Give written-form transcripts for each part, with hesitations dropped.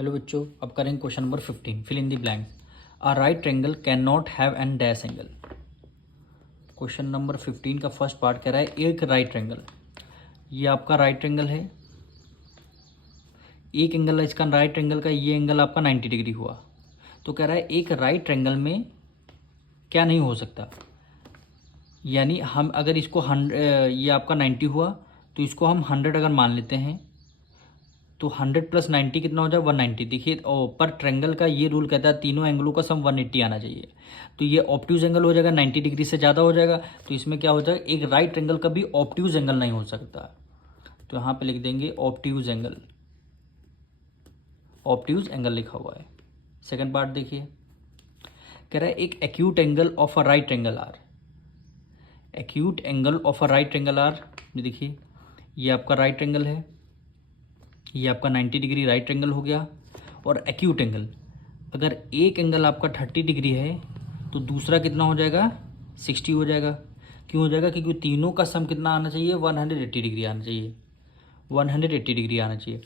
Hello बच्चों, अब करेंगे question number 15। Fill in the blanks. A right triangle cannot have an dash angle. Question number 15 का first part कह रहा है एक राइट ट्रायंगल, ये आपका राइट ट्रायंगल है, एक एंगल है इसका राइट ट्रायंगल का, ये एंगल आपका 90 डिग्री हुआ। तो कह रहा है एक राइट ट्रायंगल में क्या नहीं हो सकता, यानी हम अगर इसको 100, ये आपका 90 हुआ तो इसको हम 100 अगर मान लेते हैं तो 100 + 90 कितना हो जाए 190। देखिए पर ट्रायंगल का ये रूल कहता है तीनों एंगलों का सम 180 आना चाहिए। तो ये ऑब्ट्यूज एंगल हो जाएगा, 90 डिग्री से ज़्यादा हो जाएगा। तो इसमें क्या हो जाएगा, एक राइट ट्रायंगल का भी ऑब्ट्यूज एंगल नहीं हो सकता। तो यहाँ पे लिख देंगे ऑब्ट्यूज एंगल, ऑब्ट्यूज एंगल लिखा हुआ है। सेकेंड पार्ट देखिए, कह रहा है एक acute angle of a right triangle are. Acute angle of a right triangle are, देखिए ये आपका राइट ट्रायंगल है, ये आपका 90 डिग्री राइट ट्रायंगल हो गया। और एक्यूट एंगल, अगर एक एंगल आपका 30 डिग्री है तो दूसरा कितना हो जाएगा 60 हो जाएगा। क्यों हो जाएगा, क्योंकि तीनों का सम कितना आना चाहिए 180 डिग्री आना चाहिए, 180 डिग्री आना चाहिए।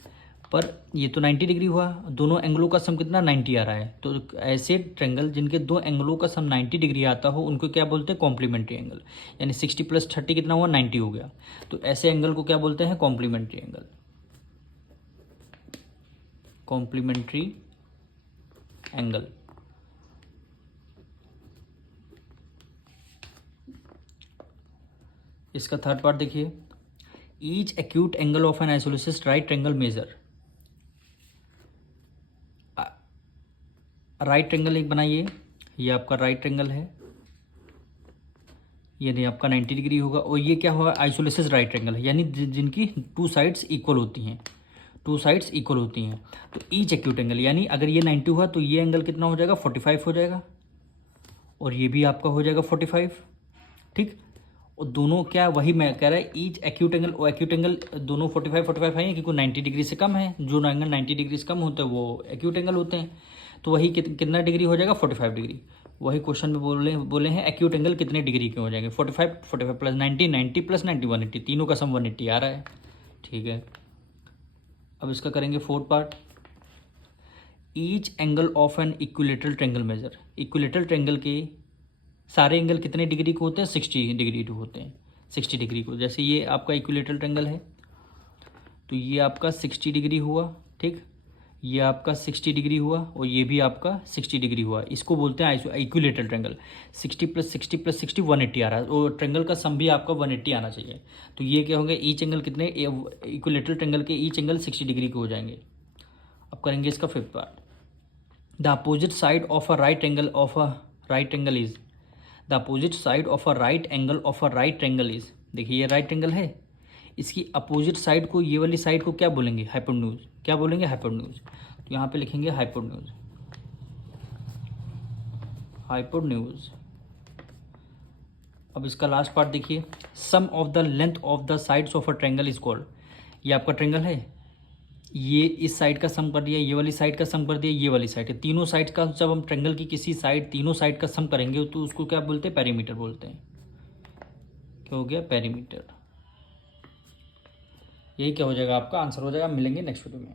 पर ये तो 90 डिग्री हुआ, दोनों एंगलों का सम कितना 90 आ रहा है। तो ऐसे ट्रायंगल जिनके दो एंगलों का सम 90 डिग्री आता हो उनको क्या बोलते हैं, कॉम्प्लीमेंट्री एंगल। यानी 60 + 30 कितना हुआ 90 हो गया। तो ऐसे एंगल को क्या बोलते हैं, कॉम्प्लीमेंट्री एंगल, कॉम्प्लीमेंट्री एंगल। इसका थर्ड पार्ट देखिए, each acute angle of an isosceles right triangle measure. Right triangle एक बनाइए, ये आपका राइट ट्रायंगल है, ये नहीं आपका 90 डिग्री होगा। और ये क्या हुआ, आइसोसेलेस राइट ट्रायंगल है, यानी जिनकी टू साइड्स इक्वल होती हैं, टू साइड्स इक्वल होती हैं। तो ईच एक्यूट एंगल, यानी अगर ये 90 हुआ तो ये एंगल कितना हो जाएगा 45 हो जाएगा, और ये भी आपका हो जाएगा 45। ठीक, और दोनों क्या वही मैं कह रहा है ईच एक्यूट एंगल, और एक्यूट एंगल दोनों 45 है क्योंकि 90 डिग्री से कम है। जो एंगल 90 डिग्री से कम होते हैं वो एक्यूट एंगल होते हैं। तो वही कितना डिग्री हो जाएगा 45 डिग्री। वही क्वेश्चन में बोले हैं एक्यूट एंगल कितने डिग्री के हो जाएंगे, 45, 45 + 90, 90 + 90 180, तीनों का सम 180 आ रहा है। ठीक है, अब इसका करेंगे fourth part. Each angle of an equilateral triangle measure. Equilateral triangle के सारे एंगल कितने डिग्री के होते हैं, 60 डिग्री के होते हैं, 60 डिग्री को। जैसे ये आपका इक्विलेटरल ट्रायंगल है तो ये आपका 60 डिग्री हुआ, ठीक, ये आपका 60 डिग्री हुआ, और ये भी आपका 60 डिग्री हुआ। इसको बोलते हैं इक्विलेटरल ट्रायंगल। 60 + 60 + 60 180 आ रहा है, और ट्रायंगल का सम भी आपका 180 आना चाहिए। तो ये क्या होगा, ईच एंगल कितने, इक्विलेटरल ट्रायंगल के ईच एंगल 60 डिग्री के हो जाएंगे। अब करेंगे इसका fifth part. The opposite side of a right angle of a right triangle is, the opposite side of a right angle of a right triangle is. देखिए ये right angle है, इसकी अपोजिट साइड को, ये वाली साइड को क्या बोलेंगे, हाइपोटेन्यूज। क्या बोलेंगे, हाइपोटेन्यूज। तो यहाँ पे लिखेंगे हाइपोटेन्यूज, हाइपोटेन्यूज। अब इसका लास्ट पार्ट देखिए, sum of the length of the sides of a triangle is called. ये आपका ट्रायंगल है, ये इस साइड का सम कर दिया, ये वाली साइड का सम कर दिया, ये वाली साइड है, तीनों साइड का। जब हम ट्रायंगल की किसी साइड, तीनों साइड का सम करेंगे तो उसको क्या बोलते हैं, पेरीमीटर बोलते हैं। क्या हो गया, पेरीमीटर। यही क्या हो जाएगा, आपका आंसर हो जाएगा। मिलेंगे नेक्स्ट वीडियो में।